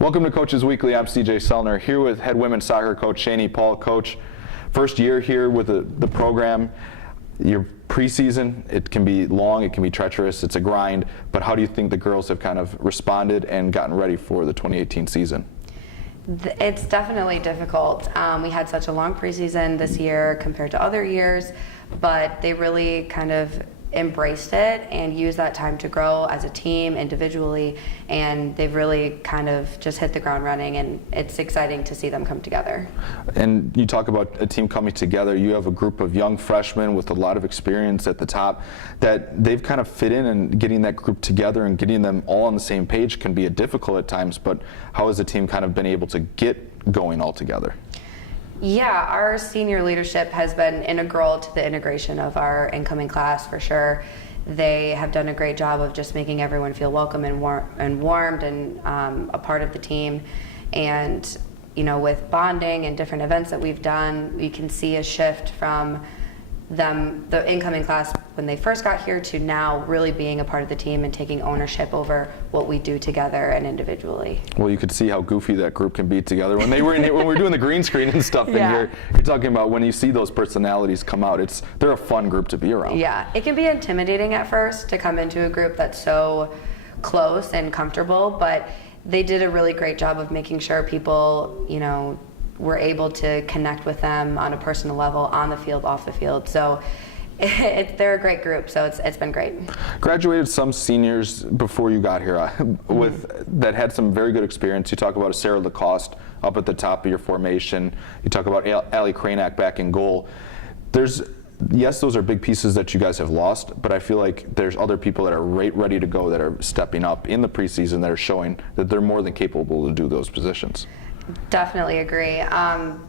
Welcome to Coaches Weekly. I'm CJ Sellner here with head women's soccer coach Shayni Paul. Coach, first year here with the program. Your preseason, it can be long, it can be treacherous, it's a grind, but how do you think the girls have kind of responded and gotten ready for the 2018 season? It's definitely difficult. We had such a long preseason this year compared to other years, but they really kind of embraced it and used that time to grow as a team individually, and they've really kind of just hit the ground running, and it's exciting to see them come together. And you talk about a team coming together. You have a group of young freshmen with a lot of experience at the top that they've kind of fit in, and getting that group together and getting them all on the same page can be difficult at times, but how has the team kind of been able to get going all together? Yeah, our senior leadership has been integral to the integration of our incoming class for sure. They have done a great job of just making everyone feel welcome and warmed and a part of the team. And you know, with bonding and different events that we've done, we can see a shift from them, the incoming class, when they first got here to now really being a part of the team and taking ownership over what we do together and individually. Well, you could see how goofy that group can be together when they were in here, when we were doing the green screen and stuff. Yeah. And you're talking about when you see those personalities come out, they're a fun group to be around. Yeah, it can be intimidating at first to come into a group that's so close and comfortable, but they did a really great job of making sure people, you know, were able to connect with them on a personal level, on the field, off the field. So they're a great group, so it's been great. Graduated some seniors before you got here that had some very good experience. You talk about a Sarah Lacoste up at the top of your formation. You talk about Allie Kranak back in goal. Yes, those are big pieces that you guys have lost, but I feel like there's other people that are ready to go that are stepping up in the preseason that are showing that they're more than capable to do those positions. Definitely agree.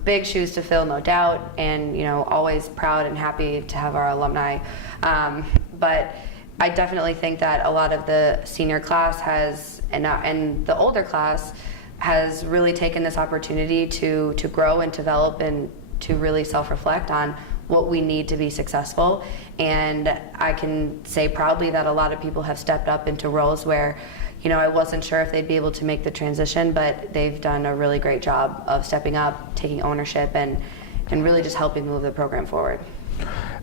Big shoes to fill, no doubt, and you know, always proud and happy to have our alumni. But I definitely think that a lot of the senior class has, and the older class has really taken this opportunity to grow and develop and to really self-reflect on what we need to be successful. And I can say proudly that a lot of people have stepped up into roles where, you know, I wasn't sure if they'd be able to make the transition, but they've done a really great job of stepping up, taking ownership, and really just helping move the program forward.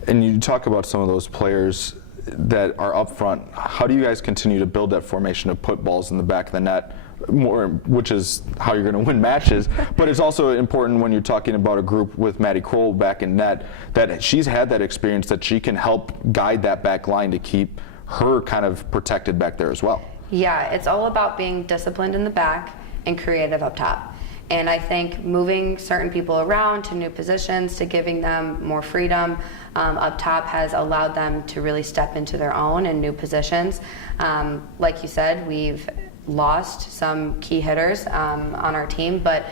And you talk about some of those players that are up front. How do you guys continue to build that formation of put balls in the back of the net, which is how you're going to win matches? But it's also important when you're talking about a group with Maddie Kroll back in net, that she's had that experience, that she can help guide that back line to keep her kind of protected back there as well. Yeah, it's all about being disciplined in the back and creative up top. And I think moving certain people around to new positions, to giving them more freedom up top has allowed them to really step into their own in new positions. Like you said, we've lost some key hitters on our team, but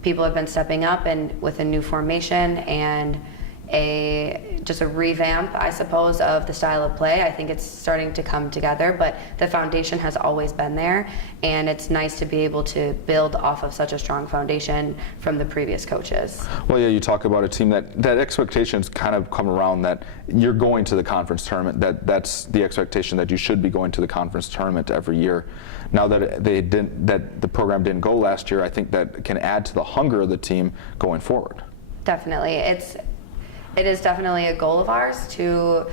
people have been stepping up and with a new formation and just a revamp, I suppose, of the style of play. I think it's starting to come together, but the foundation has always been there, and it's nice to be able to build off of such a strong foundation from the previous coaches. Well, yeah, you talk about a team that expectations kind of come around, that you're going to the conference tournament, that's the expectation, that you should be going to the conference tournament every year. Now that the program didn't go last year, I think that can add to the hunger of the team going forward. Definitely. It is definitely a goal of ours to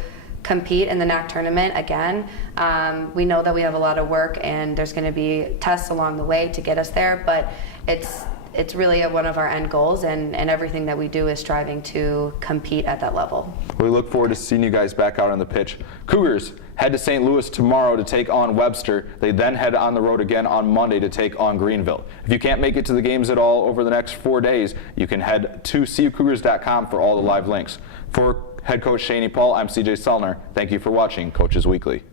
compete in the NAC tournament again. We know that we have a lot of work and there's going to be tests along the way to get us there, but it's really one of our end goals, and everything that we do is striving to compete at that level. We look forward to seeing you guys back out on the pitch. Cougars head to St. Louis tomorrow to take on Webster. They then head on the road again on Monday to take on Greenville. If you can't make it to the games at all over the next 4 days, you can head to CUCougars.com for all the live links. For head coach Shayni Paul, I'm CJ Sellner. Thank you for watching Coaches Weekly.